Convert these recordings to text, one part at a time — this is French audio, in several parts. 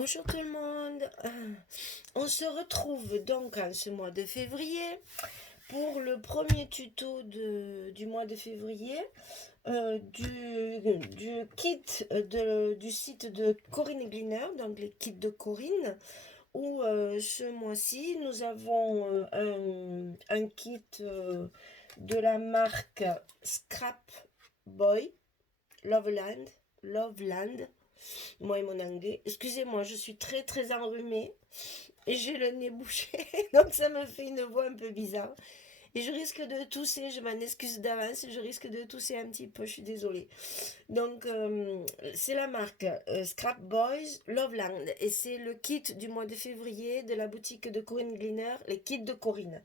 Bonjour tout le monde. On se retrouve donc en ce mois de février pour le premier tuto du mois de février du kit du site de Corinne Gleaner, donc les kits de Corinne, où ce mois-ci nous avons un kit de la marque Scrap Boy Loveland. Loveland. Moi et mon anglais. Excusez-moi, je suis très très enrhumée et j'ai le nez bouché, donc ça me fait une voix un peu bizarre. Et je risque de tousser, je m'en excuse d'avance, je risque de tousser un petit peu, je suis désolée. Donc, c'est la marque Scrap Boys Loveland et c'est le kit du mois de février de la boutique de Corinne Gleaner, les kits de Corinne.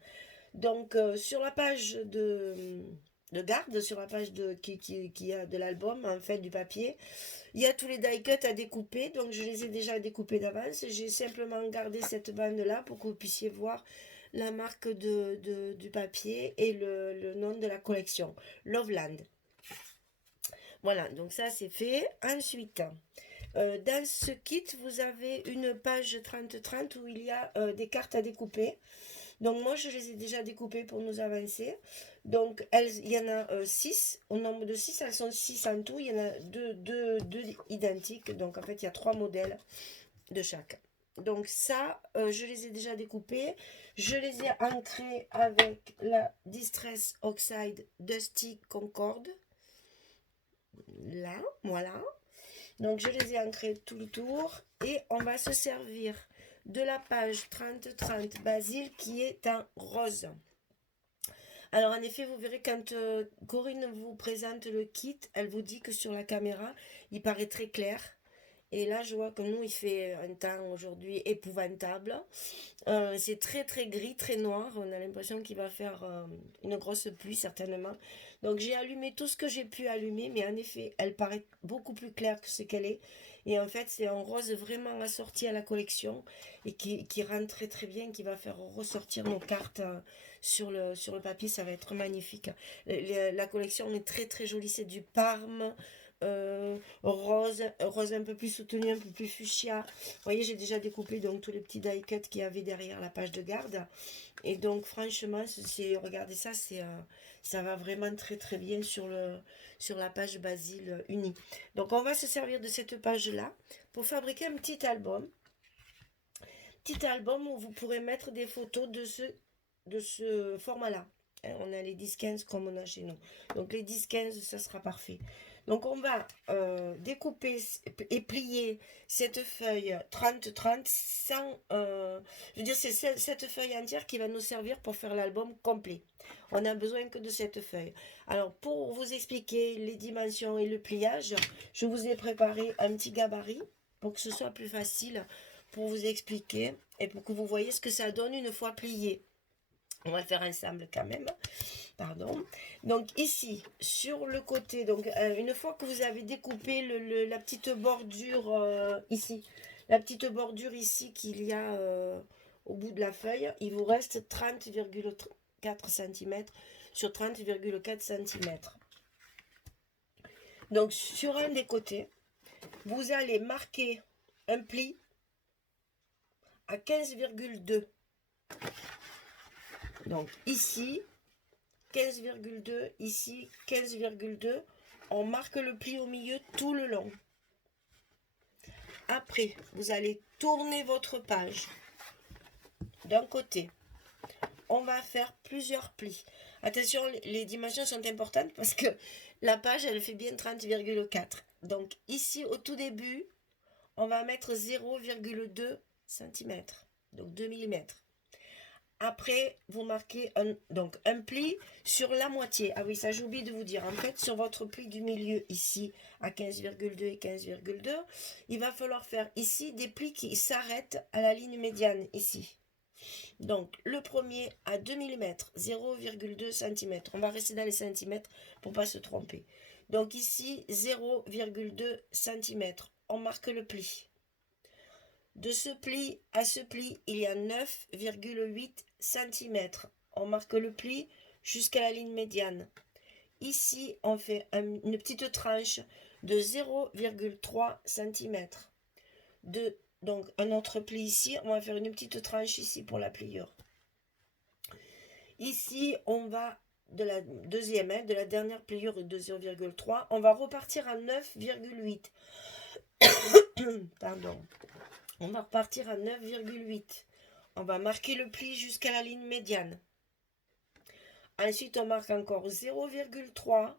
Donc, sur la page de garde, sur la page qui a de l'album, en fait, du papier, il y a tous les die cuts à découper, donc je les ai déjà découpés d'avance. J'ai simplement gardé cette bande-là pour que vous puissiez voir la marque du papier et le nom de la collection, Loveland. Voilà, donc ça c'est fait. Ensuite, dans ce kit, vous avez une page 30-30 où il y a des cartes à découper. Donc moi, je les ai déjà découpées pour nous avancer. Donc il y en a 6. Au nombre de 6, elles sont 6 en tout. Il y en a deux identiques. Donc en fait, il y a 3 modèles de chaque. Donc ça, je les ai déjà découpées. Je les ai ancrées avec la Distress Oxide Dusty Concorde. Là, voilà. Donc je les ai ancrées tout le tour. Et on va se servir de la page 30-30 Basile qui est en rose. Alors en effet, vous verrez quand Corinne vous présente le kit, elle vous dit que sur la caméra, il paraît très clair. Et là, je vois que nous, il fait un temps aujourd'hui épouvantable. C'est très très gris, très noir. On a l'impression qu'il va faire une grosse pluie certainement. Donc j'ai allumé tout ce que j'ai pu allumer, mais en effet, elle paraît beaucoup plus claire que ce qu'elle est. Et en fait, c'est un rose vraiment assorti à la collection et qui rend très très bien, qui va faire ressortir nos cartes sur le papier. Ça va être magnifique. La collection est très très jolie. C'est du Parme. Rose un peu plus soutenu, un peu plus fuchsia. Vous voyez, j'ai déjà découpé donc tous les petits die cuts qu'il y avait derrière la page de garde. Et donc, franchement, regardez ça, ça va vraiment très très bien sur la page Basile unie. Donc, on va se servir de cette page-là pour fabriquer un petit album. Petit album où vous pourrez mettre des photos de ce format-là. On a les 10-15 comme on a chez nous. Donc, les 10-15, ça sera parfait. Donc on va découper et plier cette feuille 30-30 sans... je veux dire, c'est cette feuille entière qui va nous servir pour faire l'album complet. On n'a besoin que de cette feuille. Alors pour vous expliquer les dimensions et le pliage, je vous ai préparé un petit gabarit pour que ce soit plus facile pour vous expliquer et pour que vous voyez ce que ça donne une fois plié. On va le faire ensemble quand même. Pardon. Donc ici, sur le côté, donc une fois que vous avez découpé la petite bordure ici, la petite bordure ici qu'il y a au bout de la feuille, il vous reste 30,4 cm sur 30,4 cm. Donc sur un des côtés, vous allez marquer un pli à 15,2. Donc ici, 15,2, ici 15,2. On marque le pli au milieu tout le long. Après, vous allez tourner votre page d'un côté. On va faire plusieurs plis. Attention, les dimensions sont importantes parce que la page, elle fait bien 30,4. Donc ici, au tout début, on va mettre 0,2 cm. Donc 2 mm. Après, vous marquez un pli sur la moitié. Ah oui, ça j'ai oublié de vous dire. En fait, sur votre pli du milieu, ici, à 15,2 et 15,2, il va falloir faire ici des plis qui s'arrêtent à la ligne médiane, ici. Donc, le premier à 2 mm, 0,2 cm. On va rester dans les centimètres pour ne pas se tromper. Donc ici, 0,2 cm. On marque le pli. De ce pli à ce pli, il y a 9,8 cm. On marque le pli jusqu'à la ligne médiane. Ici, on fait une petite tranche de 0,3 cm. donc un autre pli ici. On va faire une petite tranche ici pour la pliure. Ici, on va de la deuxième, de la dernière pliure de 0,3, on va repartir à 9,8. Pardon. On va repartir à 9,8. On va marquer le pli jusqu'à la ligne médiane. Ensuite, on marque encore 0,3.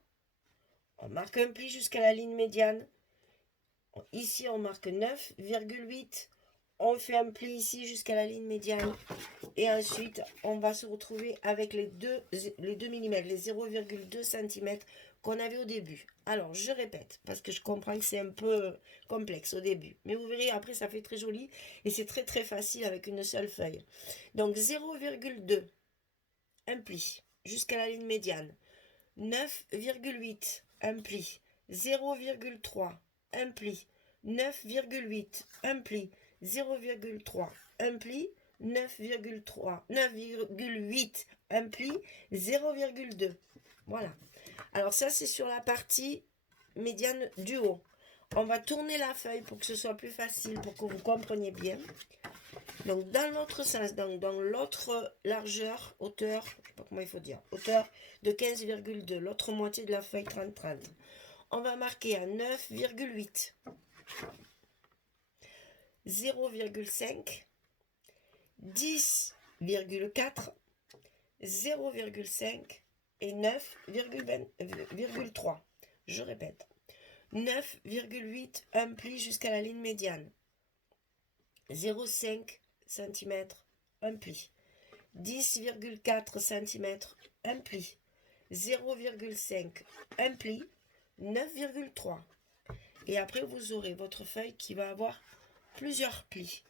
On marque un pli jusqu'à la ligne médiane. Ici, on marque 9,8. On fait un pli ici jusqu'à la ligne médiane. Et ensuite, on va se retrouver avec les 2 mm, les 0,2 cm qu'on avait au début. Alors, je répète, parce que je comprends que c'est un peu complexe au début. Mais vous verrez, après, ça fait très joli. Et c'est très, très facile avec une seule feuille. Donc, 0,2, un pli, jusqu'à la ligne médiane. 9,8, un pli. 0,3, un pli. 9,8, un pli. 0,3, un pli. 9,3, 9,8, un pli, 0,2. Voilà. Alors ça, c'est sur la partie médiane du haut. On va tourner la feuille pour que ce soit plus facile, pour que vous compreniez bien. Donc, dans l'autre sens, dans l'autre largeur, hauteur, je ne sais pas comment il faut dire, hauteur de 15,2, l'autre moitié de la feuille 30-30. On va marquer à 9,8, 0,5, 10,4, 0,5 et 9,3. Je répète. 9,8, un pli jusqu'à la ligne médiane. 0,5 cm, un pli. 10,4 cm, un pli. 0,5, un pli. 9,3. Et après, vous aurez votre feuille qui va avoir plusieurs plis.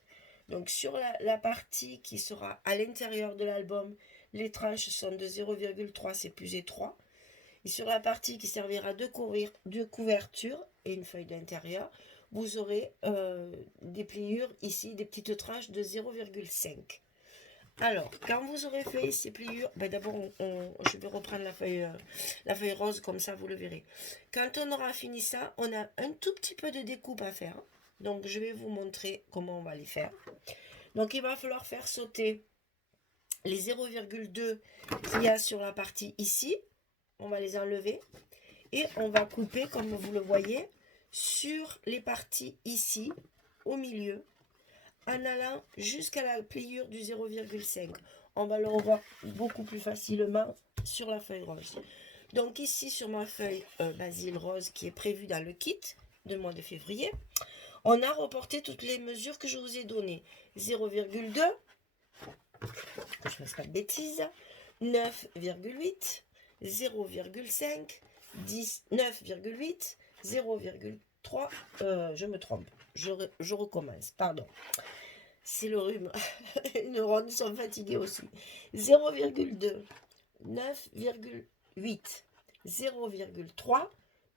Donc sur la partie qui sera à l'intérieur de l'album, les tranches sont de 0,3, c'est plus étroit. Et sur la partie qui servira de couverture et une feuille d'intérieur, vous aurez des pliures ici, des petites tranches de 0,5. Alors, quand vous aurez fait ces pliures, d'abord, je vais reprendre la feuille rose, comme ça vous le verrez. Quand on aura fini ça, on a un tout petit peu de découpe à faire. Donc, je vais vous montrer comment on va les faire. Donc, il va falloir faire sauter les 0,2 qu'il y a sur la partie ici. On va les enlever. Et on va couper, comme vous le voyez, sur les parties ici, au milieu, en allant jusqu'à la pliure du 0,5. On va le revoir beaucoup plus facilement sur la feuille rose. Donc ici, sur ma feuille Basil rose qui est prévue dans le kit du mois de février, on a reporté toutes les mesures que je vous ai données. 0,2, je ne fasse pas de bêtises, 9,8, 0,5, 9,8, 0,3, je me trompe, je recommence, pardon. C'est le rhume, les neurones sont fatigués aussi. 0,2, 9,8, 0,3,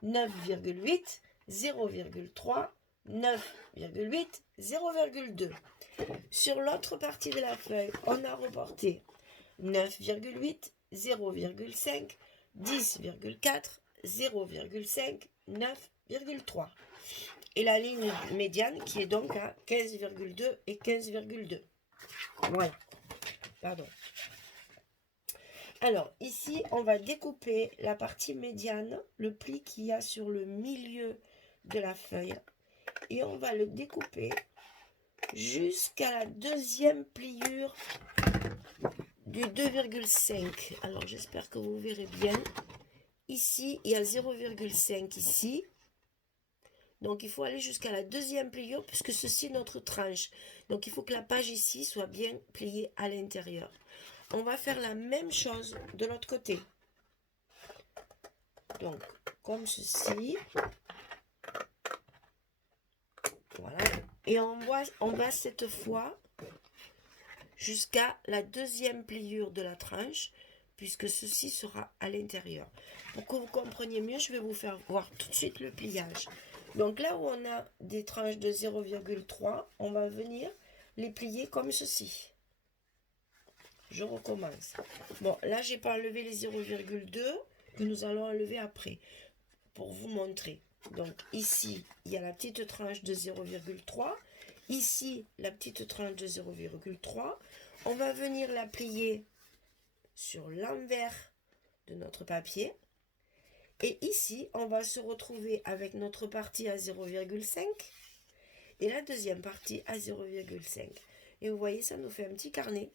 9,8, 0,3, 9,8, 0,2. Sur l'autre partie de la feuille, on a reporté 9,8, 0,5, 10,4, 0,5, 9,3. Et la ligne médiane qui est donc à 15,2 et 15,2. Voilà. Pardon. Alors, ici, on va découper la partie médiane, le pli qu'il y a sur le milieu de la feuille. Et on va le découper jusqu'à la deuxième pliure du 2,5. Alors, j'espère que vous verrez bien. Ici, il y a 0,5 ici. Donc, il faut aller jusqu'à la deuxième pliure puisque ceci est notre tranche. Donc, il faut que la page ici soit bien pliée à l'intérieur. On va faire la même chose de l'autre côté. Donc, comme ceci. Voilà. Et on va cette fois jusqu'à la deuxième pliure de la tranche puisque ceci sera à l'intérieur. Pour que vous compreniez mieux, je vais vous faire voir tout de suite le pliage. Donc là où on a des tranches de 0,3, on va venir les plier comme ceci. Je recommence. Bon, là, j'ai pas enlevé les 0,2 que nous allons enlever après pour vous montrer. Donc ici, il y a la petite tranche de 0,3 ici la petite tranche de 0,3. On va venir la plier sur l'envers de notre papier. Et ici, on va se retrouver avec notre partie à 0,5 et la deuxième partie à 0,5. Et vous voyez, ça nous fait un petit carnet.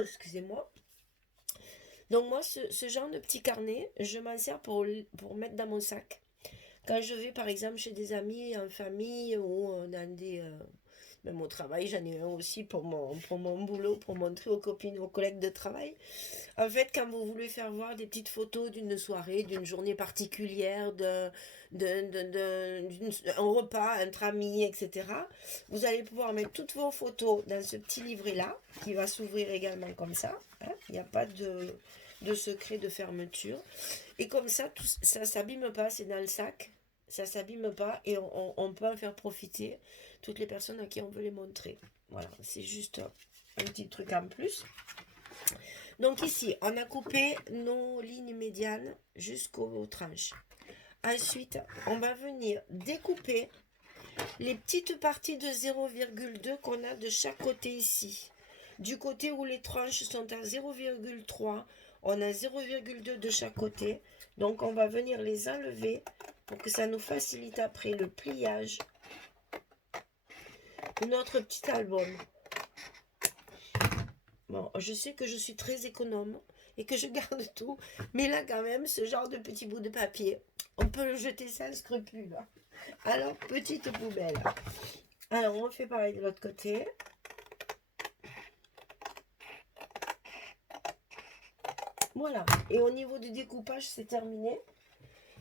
Excusez-moi. Donc moi, ce genre de petit carnet, je m'en sers pour mettre dans mon sac. Quand je vais par exemple chez des amis, en famille ou dans des... même au travail, j'en ai un aussi pour mon boulot, pour montrer aux copines, aux collègues de travail. En fait, quand vous voulez faire voir des petites photos d'une soirée, d'une journée particulière, d'un repas entre amis, etc., vous allez pouvoir mettre toutes vos photos dans ce petit livret-là, qui va s'ouvrir également comme ça. Hein. Il n'y a pas de secret de fermeture. Et comme ça, ça ne s'abîme pas, c'est dans le sac. Ça ne s'abîme pas et on peut en faire profiter toutes les personnes à qui on veut les montrer. Voilà, c'est juste un petit truc en plus. Donc ici, on a coupé nos lignes médianes jusqu'aux tranches. Ensuite, on va venir découper les petites parties de 0,2 qu'on a de chaque côté ici. Du côté où les tranches sont à 0,3, on a 0,2 de chaque côté. Donc on va venir les enlever pour que ça nous facilite après le pliage de notre petit album. Bon, je sais que je suis très économe et que je garde tout, mais là quand même, ce genre de petit bout de papier, on peut le jeter sans scrupule. Alors, petite poubelle. Alors, on fait pareil de l'autre côté. Voilà, et au niveau du découpage, c'est terminé.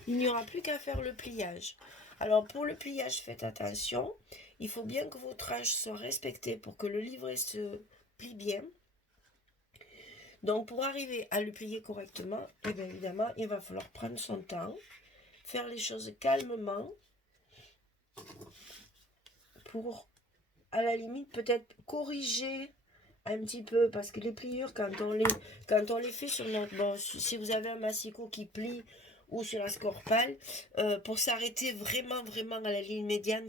Il n'y aura plus qu'à faire le pliage. Alors, pour le pliage, faites attention. Il faut bien que vos tranches soient respectées pour que le livret se plie bien. Donc, pour arriver à le plier correctement, et bien évidemment, il va falloir prendre son temps, faire les choses calmement, pour, à la limite, peut-être corriger un petit peu, parce que les pliures, quand on les fait sur notre... Bon, si vous avez un massicot qui plie, ou sur la scorpale, pour s'arrêter vraiment à la ligne médiane,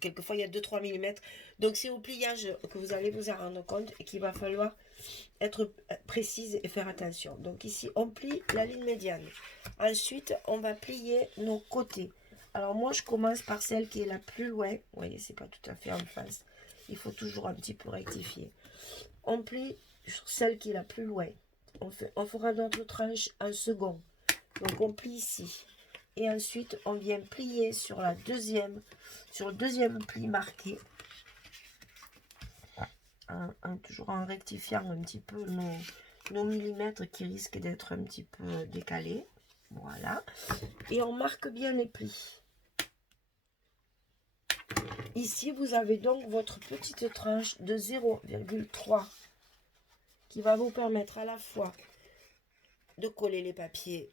quelquefois il y a 2-3 mm. Donc c'est au pliage que vous allez vous en rendre compte et qu'il va falloir être précise et faire attention. Donc ici on plie la ligne médiane. Ensuite on va plier nos côtés. Alors moi je commence par celle qui est la plus loin. Vous voyez, c'est pas tout à fait en face. Il faut toujours un petit peu rectifier. On plie sur celle qui est la plus loin. On fera notre tranche en second. Donc on plie ici. Et ensuite on vient plier sur le deuxième pli marqué. Toujours en rectifiant un petit peu nos millimètres qui risquent d'être un petit peu décalés. Voilà. Et on marque bien les plis. Ici, vous avez donc votre petite tranche de 0,3 qui va vous permettre à la fois de coller les papiers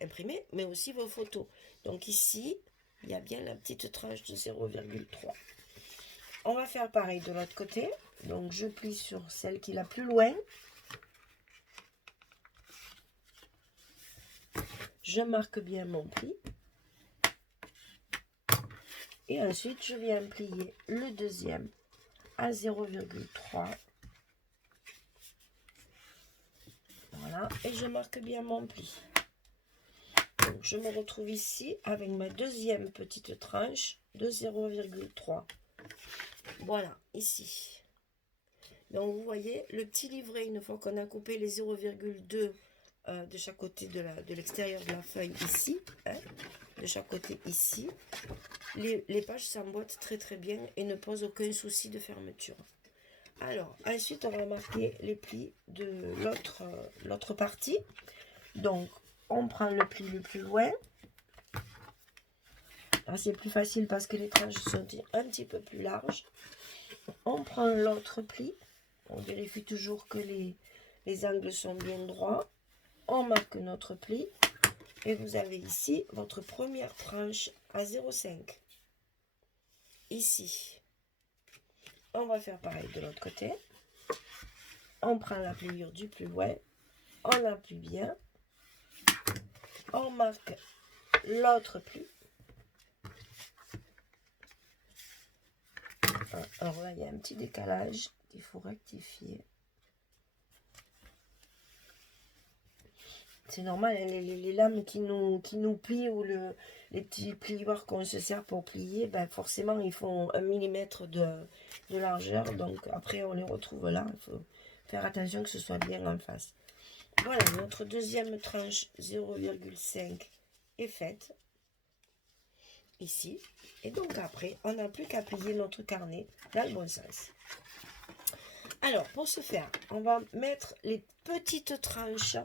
imprimés, mais aussi vos photos. Donc ici, il y a bien la petite tranche de 0,3. On va faire pareil de l'autre côté. Donc je plie sur celle qui est la plus loin. Je marque bien mon pli. Et ensuite, je viens plier le deuxième à 0,3. Voilà, et je marque bien mon pli. Donc, je me retrouve ici avec ma deuxième petite tranche de 0,3. Voilà, ici. Donc, vous voyez, le petit livret, une fois qu'on a coupé les 0,2 de chaque côté de l'extérieur de la feuille ici, hein, de chaque côté ici, les pages s'emboîtent très bien et ne posent aucun souci de fermeture. Alors, ensuite, on va marquer les plis de l'autre partie. Donc, on prend le pli le plus loin. C'est plus facile parce que les tranches sont un petit peu plus larges. On prend l'autre pli. On vérifie toujours que les angles sont bien droits. On marque notre pli. Et vous avez ici votre première tranche à 0,5. Ici. On va faire pareil de l'autre côté. On prend la pliure du plus loin. On appuie bien. On marque l'autre pli. Alors là, il y a un petit décalage qu'il faut rectifier. C'est normal, hein, les lames qui nous plient ou les petits plioirs qu'on se sert pour plier, ben forcément ils font 1 millimètre de largeur. Donc après on les retrouve là. Il faut faire attention que ce soit bien en face. Voilà, notre deuxième tranche 0,5 est faite. Ici. Et donc après, on n'a plus qu'à plier notre carnet dans le bon sens. Alors, pour ce faire, on va mettre les petites tranches,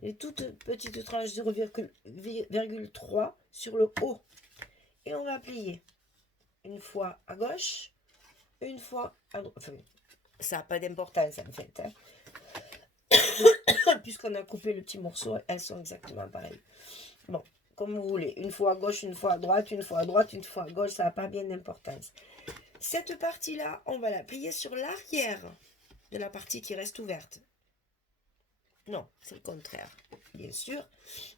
les toutes petites tranches 0,3 sur le haut. Et on va plier une fois à gauche, une fois à droite. Enfin, ça n'a pas d'importance en fait. Hein. Puisqu'on a coupé le petit morceau, elles sont exactement pareilles. Bon, comme vous voulez. Une fois à gauche, une fois à droite, une fois à droite, une fois à gauche. Ça n'a pas bien d'importance. Cette partie-là, on va la plier sur l'arrière de la partie qui reste ouverte. Non, c'est le contraire. Bien sûr.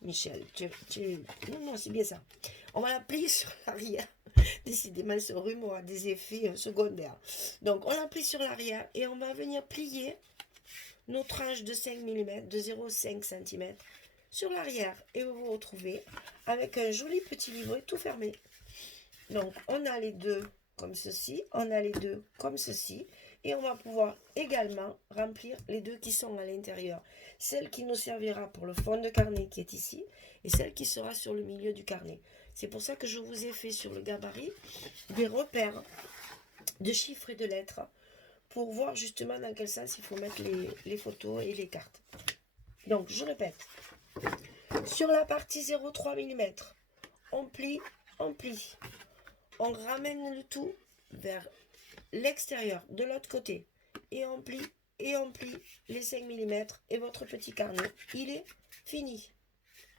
Michel, non, c'est bien ça. On va la plier sur l'arrière. Décidément, ce rhume a des effets secondaires. Donc, on la plie sur l'arrière et on va venir plier nos tranches de 5 mm, de 0,5 cm sur l'arrière. Et vous vous retrouvez avec un joli petit livret tout fermé. Donc, on a les deux comme ceci, on a les deux comme ceci. Et on va pouvoir également remplir les deux qui sont à l'intérieur. Celle qui nous servira pour le fond de carnet qui est ici et celle qui sera sur le milieu du carnet. C'est pour ça que je vous ai fait sur le gabarit des repères de chiffres et de lettres pour voir justement dans quel sens il faut mettre les photos et les cartes. Donc, je répète. Sur la partie 0,3 mm, on plie, on plie. On ramène le tout vers l'extérieur, de l'autre côté. Et on plie les 5 mm. Et votre petit carnet, il est fini.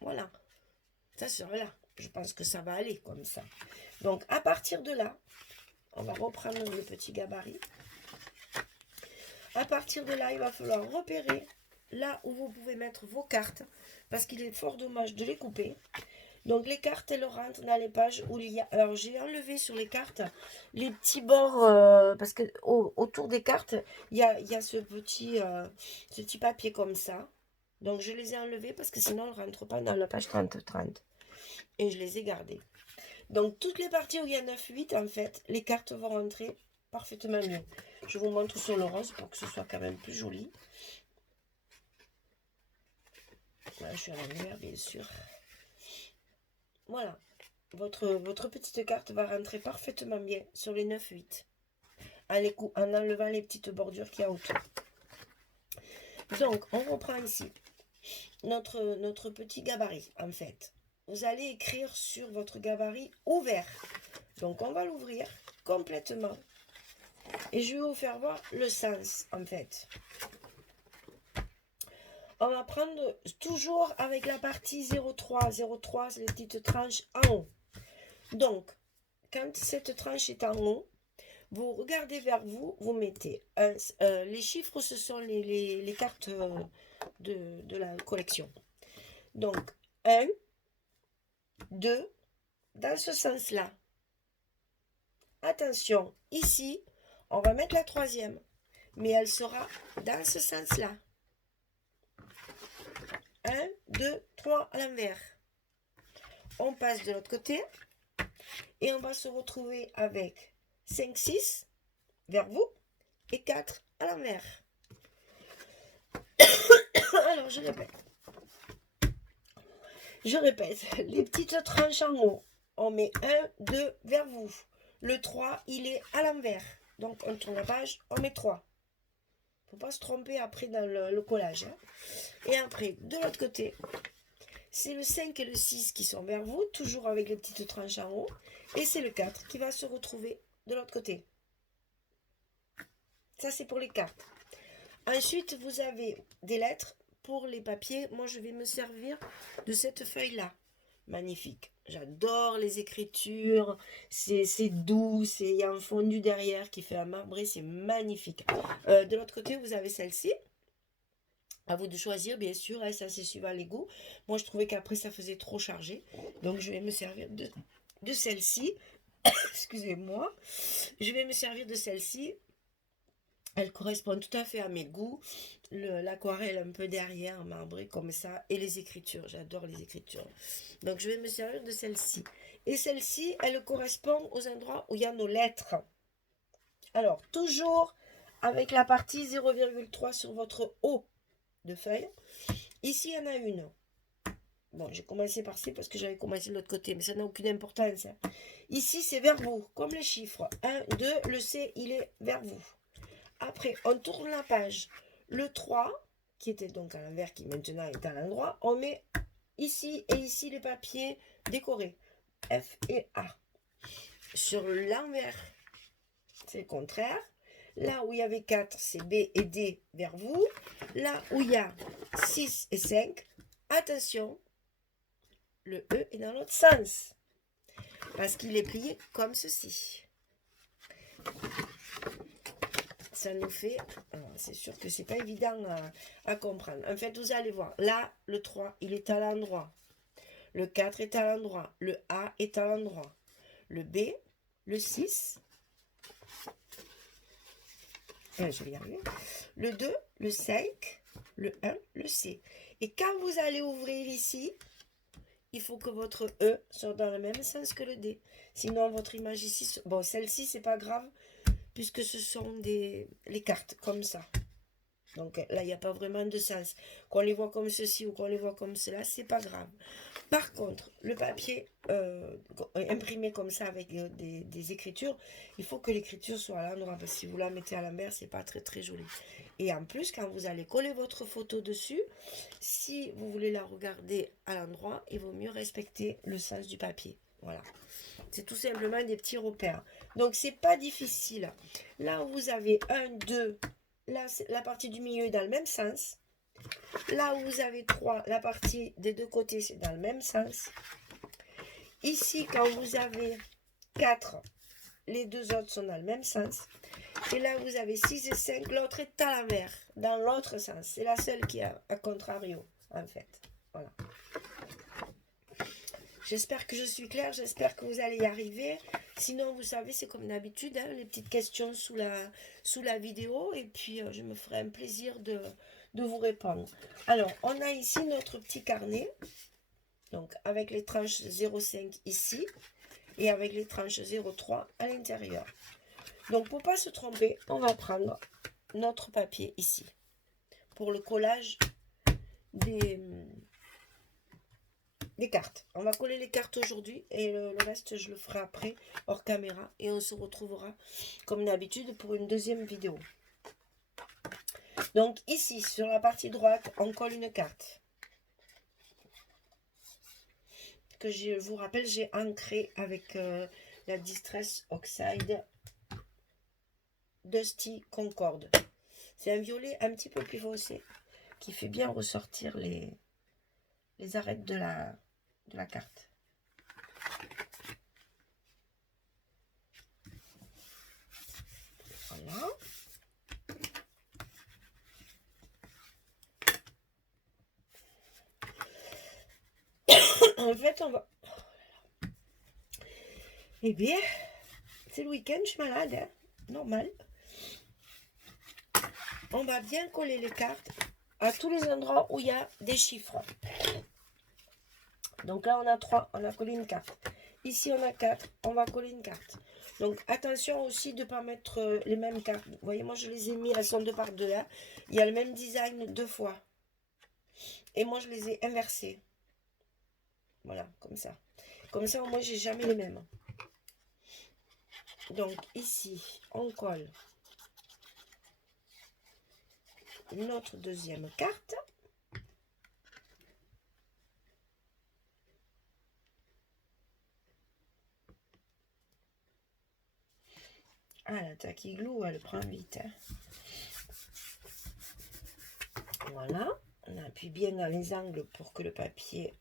Voilà. Ça sera là. Je pense que ça va aller comme ça. Donc, à partir de là, on va reprendre le petit gabarit. À partir de là, il va falloir repérer là où vous pouvez mettre vos cartes. Parce qu'il est fort dommage de les couper. Donc les cartes, elles rentrent dans les pages où il y a... Alors j'ai enlevé sur les cartes les petits bords, parce que autour des cartes, il y a ce petit papier comme ça. Donc je les ai enlevés parce que sinon, elles ne rentrent pas dans la page 30-30. Et je les ai gardées. Donc toutes les parties où il y a 9-8, en fait, les cartes vont rentrer parfaitement bien. Je vous montre sur le rose pour que ce soit quand même plus joli. Là, je suis à l'envers, bien sûr. Voilà, votre petite carte va rentrer parfaitement bien sur les 9-8 en enlevant les petites bordures qu'il y a autour. Donc, on reprend ici notre petit gabarit, en fait. Vous allez écrire sur votre gabarit ouvert. Donc, on va l'ouvrir complètement. Et je vais vous faire voir le sens, en fait. On va prendre toujours avec la partie 0,3. 0,3, c'est les petites tranches en haut. Donc, quand cette tranche est en haut, vous regardez vers vous, vous mettez les chiffres, ce sont les cartes de la collection. Donc, 1, 2, dans ce sens-là. Attention, ici, on va mettre la troisième, mais elle sera dans ce sens-là. 1, 2, 3 à l'envers. On passe de l'autre côté et on va se retrouver avec 5, 6 vers vous et 4 à l'envers. Alors, je répète. Les petites tranches en haut, on met 1, 2 vers vous. Le 3, il est à l'envers. Donc, on tourne la page, on met 3. Il ne faut pas se tromper après dans le collage. Hein. Et après, de l'autre côté, c'est le 5 et le 6 qui sont vers vous, toujours avec les petites tranches en haut. Et c'est le 4 qui va se retrouver de l'autre côté. Ça, c'est pour les cartes. Ensuite, vous avez des lettres pour les papiers. Moi, je vais me servir de cette feuille-là. Magnifique. J'adore les écritures. C'est doux. Il y a un fondu derrière qui fait un marbré. C'est magnifique. De l'autre côté, vous avez celle-ci. À vous de choisir, bien sûr. Hein, ça, c'est suivant les goûts. Moi, je trouvais qu'après, ça faisait trop chargé. Donc, je vais me servir de celle-ci. Excusez-moi. Je vais me servir de celle-ci. Elle correspond tout à fait à mes goûts. L'aquarelle un peu derrière, marbrée comme ça. Et les écritures, j'adore les écritures. Donc je vais me servir de celle-ci. Et celle-ci, elle correspond aux endroits où il y a nos lettres. Alors, toujours avec la partie 0,3 sur votre haut de feuille. Ici, il y en a une. Bon, j'ai commencé par C parce que j'avais commencé de l'autre côté, mais ça n'a aucune importance. Ici, c'est vers vous, comme les chiffres. 1, 2, le C, il est vers vous. Après, on tourne la page. Le 3, qui était donc à l'envers, qui maintenant est à l'endroit, on met ici et ici les papiers décorés. F et A. Sur l'envers, c'est le contraire. Là où il y avait 4, c'est B et D vers vous. Là où il y a 6 et 5, attention, le E est dans l'autre sens. Parce qu'il est plié comme ceci. Ça nous fait... C'est sûr que c'est pas évident à comprendre. En fait, vous allez voir. Là, le 3, il est à l'endroit. Le 4 est à l'endroit. Le A est à l'endroit. Le B, le 6... je vais y arriver. Le 2, le 5, le 1, le C. Et quand vous allez ouvrir ici, il faut que votre E soit dans le même sens que le D. Sinon, votre image ici... Bon, celle-ci, c'est pas grave, puisque ce sont les cartes, comme ça. Donc là, il n'y a pas vraiment de sens. Qu'on les voit comme ceci ou qu'on les voit comme cela, c'est pas grave. Par contre, le papier imprimé comme ça avec des écritures, il faut que l'écriture soit à l'endroit. Parce que si vous la mettez à l'envers, c'est pas très très joli. Et en plus, quand vous allez coller votre photo dessus, si vous voulez la regarder à l'endroit, il vaut mieux respecter le sens du papier. Voilà. C'est tout simplement des petits repères. Donc, c'est pas difficile. Là où vous avez 1, 2, là, la partie du milieu est dans le même sens. Là où vous avez 3, la partie des deux côtés, c'est dans le même sens. Ici, quand vous avez 4, les deux autres sont dans le même sens. Et là, vous avez 6 et 5, l'autre est à l'envers, dans l'autre sens. C'est la seule qui est à contrario, en fait. Voilà. J'espère que je suis claire, j'espère que vous allez y arriver. Sinon, vous savez, c'est comme d'habitude, hein, les petites questions sous la vidéo. Et puis, je me ferai un plaisir de vous répondre. Alors, on a ici notre petit carnet. Donc, avec les tranches 0,5 ici. Et avec les tranches 0,3 à l'intérieur. Donc, pour ne pas se tromper, on va prendre notre papier ici. Pour le collage des cartes. On va coller les cartes aujourd'hui et le reste je le ferai après hors caméra et on se retrouvera comme d'habitude pour une deuxième vidéo. Donc ici sur la partie droite on colle une carte que je vous rappelle j'ai ancré avec la Distress Oxide Dusty Concorde. C'est un violet un petit peu plus foncé qui fait bien ressortir les arêtes de la carte. Voilà. En fait, on va... Eh bien, c'est le week-end, je suis malade, hein, normal. On va bien coller les cartes à tous les endroits où il y a des chiffres. Donc là, on a 3, on a collé une carte. Ici, on a 4, on va coller une carte. Donc, attention aussi de ne pas mettre les mêmes cartes. Vous voyez, moi, je les ai mis, elles sont 2 par 2. Hein. Il y a le même design 2 fois. Et moi, je les ai inversées. Voilà, comme ça. Comme ça, moi, j'ai jamais les mêmes. Donc, ici, on colle notre deuxième carte. Ah, la taquiglou, elle prend vite. Hein. Voilà. On appuie bien dans les angles pour que le papier...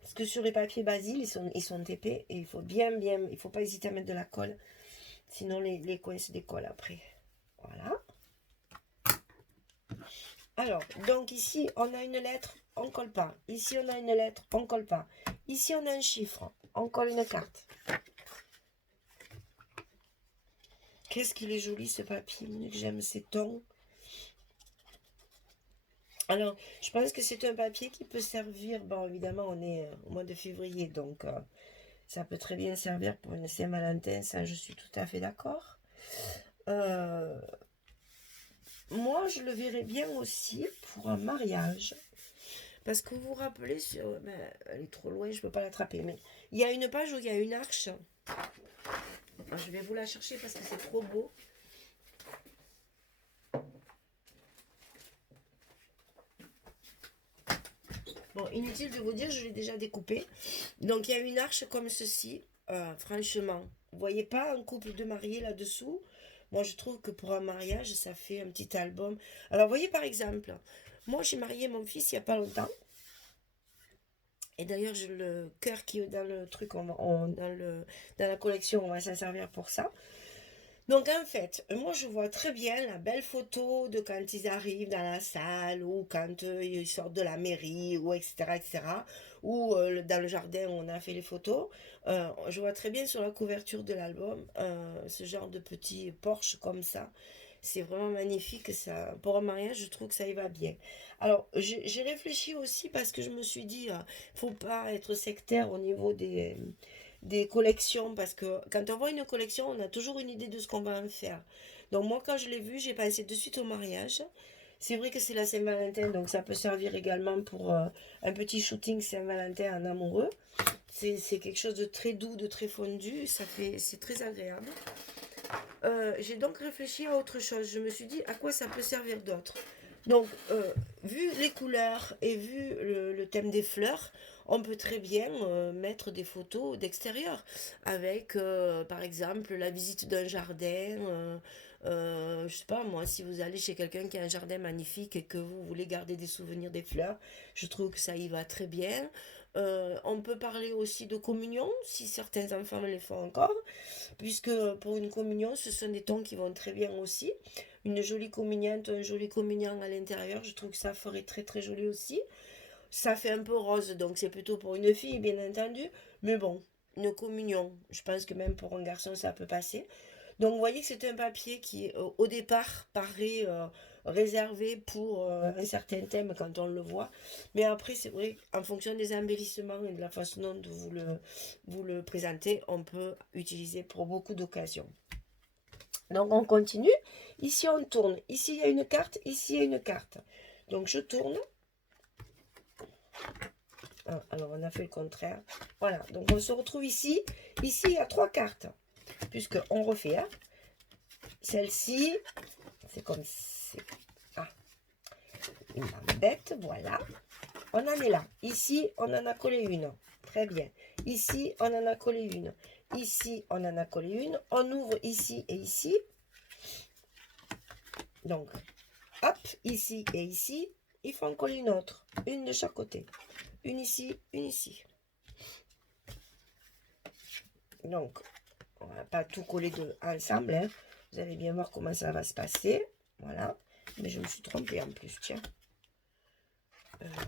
Parce que sur les papiers Basil, ils sont épais. Et il faut il faut pas hésiter à mettre de la colle. Sinon, les coins se décollent après. Voilà. Alors, donc ici, on a une lettre, on colle pas. Ici, on a une lettre, on colle pas. Ici, on a un chiffre, on colle une carte. Qu'est-ce qu'il est joli ce papier, j'aime ces tons. Alors, je pense que c'est un papier qui peut servir, bon évidemment on est au mois de février, donc ça peut très bien servir pour une Saint-Valentin, ça je suis tout à fait d'accord. Euh, Moi je le verrais bien aussi pour un mariage. Parce que vous vous rappelez, ben, elle est trop loin, je ne peux pas l'attraper, mais il y a une page où il y a une arche. Alors, je vais vous la chercher parce que c'est trop beau. Bon, inutile de vous dire, je l'ai déjà découpé. Donc, il y a une arche comme ceci. Franchement, vous voyez pas un couple de mariés là-dessous? Moi, je trouve que pour un mariage, ça fait un petit album. Alors, vous voyez par exemple, moi, j'ai marié mon fils il n'y a pas longtemps. Et d'ailleurs, le cœur qui est dans le truc, dans la collection, on va s'en servir pour ça. Donc en fait, moi je vois très bien la belle photo de quand ils arrivent dans la salle ou quand ils sortent de la mairie ou etc. etc. Ou dans le jardin où on a fait les photos. Je vois très bien sur la couverture de l'album ce genre de petit Porsche comme ça. C'est vraiment magnifique. Ça, pour un mariage, je trouve que ça y va bien. Alors j'ai réfléchi aussi parce que je me suis dit, faut pas être sectaire au niveau des collections, parce que quand on voit une collection, on a toujours une idée de ce qu'on va en faire. Donc moi, quand je l'ai vu, j'ai pensé de suite au mariage. C'est vrai que c'est la Saint-Valentin, donc ça peut servir également pour un petit shooting Saint-Valentin en amoureux. C'est quelque chose de très doux, de très fondu, c'est très agréable. J'ai donc réfléchi à autre chose. Je me suis dit à quoi ça peut servir d'autre. Donc, vu les couleurs et vu le thème des fleurs, on peut très bien mettre des photos d'extérieur avec, par exemple, la visite d'un jardin. Je sais pas, moi, si vous allez chez quelqu'un qui a un jardin magnifique et que vous voulez garder des souvenirs des fleurs, je trouve que ça y va très bien. On peut parler aussi de communion, si certains enfants les font encore, puisque pour une communion, ce sont des tons qui vont très bien aussi. Une jolie communiante, un joli communiant à l'intérieur, je trouve que ça ferait très très joli aussi. Ça fait un peu rose, donc c'est plutôt pour une fille, bien entendu. Mais bon, une communion, je pense que même pour un garçon, ça peut passer. Donc vous voyez que c'est un papier qui, au départ, paraît réservé pour un certain thème quand on le voit. Mais après, c'est vrai qu'en fonction des embellissements et de la façon dont vous le présentez, on peut utiliser pour beaucoup d'occasions. Donc on continue. Ici on tourne. Ici il y a une carte. Ici il y a une carte. Donc je tourne. Ah, alors on a fait le contraire. Voilà. Donc on se retrouve ici. Ici il y a 3 cartes. Puisque on refait. Hein. Celle-ci, c'est comme... Ah, une bête, voilà. On en est là. Ici, on en a collé une. Très bien. Ici, on en a collé une. Ici, on en a collé une. On ouvre ici et ici. Donc, hop, ici et ici. Il faut en coller une autre. Une de chaque côté. Une ici, une ici. Donc, on va pas tout coller ensemble. Hein. Vous allez bien voir comment ça va se passer. Voilà. Mais je me suis trompée en plus, tiens.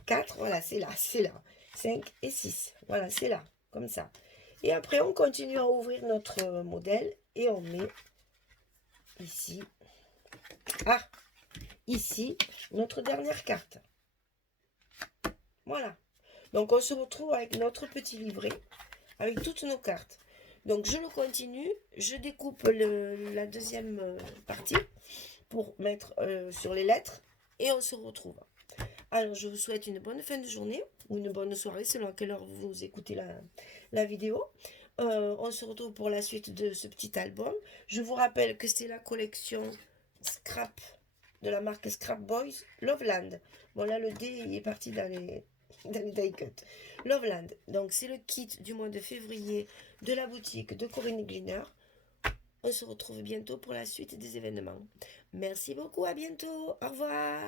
4, voilà, c'est là, c'est là. 5 et 6, voilà, c'est là, comme ça. Et après, on continue à ouvrir notre modèle et on met ici, ici, notre dernière carte. Voilà. Donc, on se retrouve avec notre petit livret, avec toutes nos cartes. Donc, je le continue, je découpe la deuxième partie pour mettre sur les lettres et on se retrouve. Alors, je vous souhaite une bonne fin de journée ou une bonne soirée selon à quelle heure vous écoutez la vidéo. On se retrouve pour la suite de ce petit album. Je vous rappelle que c'est la collection Scrap de la marque Scrap Boys Loveland. Bon, là, le D il est parti dans les die cut. Loveland. Donc, c'est le kit du mois de février de la boutique de Corinne Gleaner. On se retrouve bientôt pour la suite des événements. Merci beaucoup, à bientôt. Au revoir.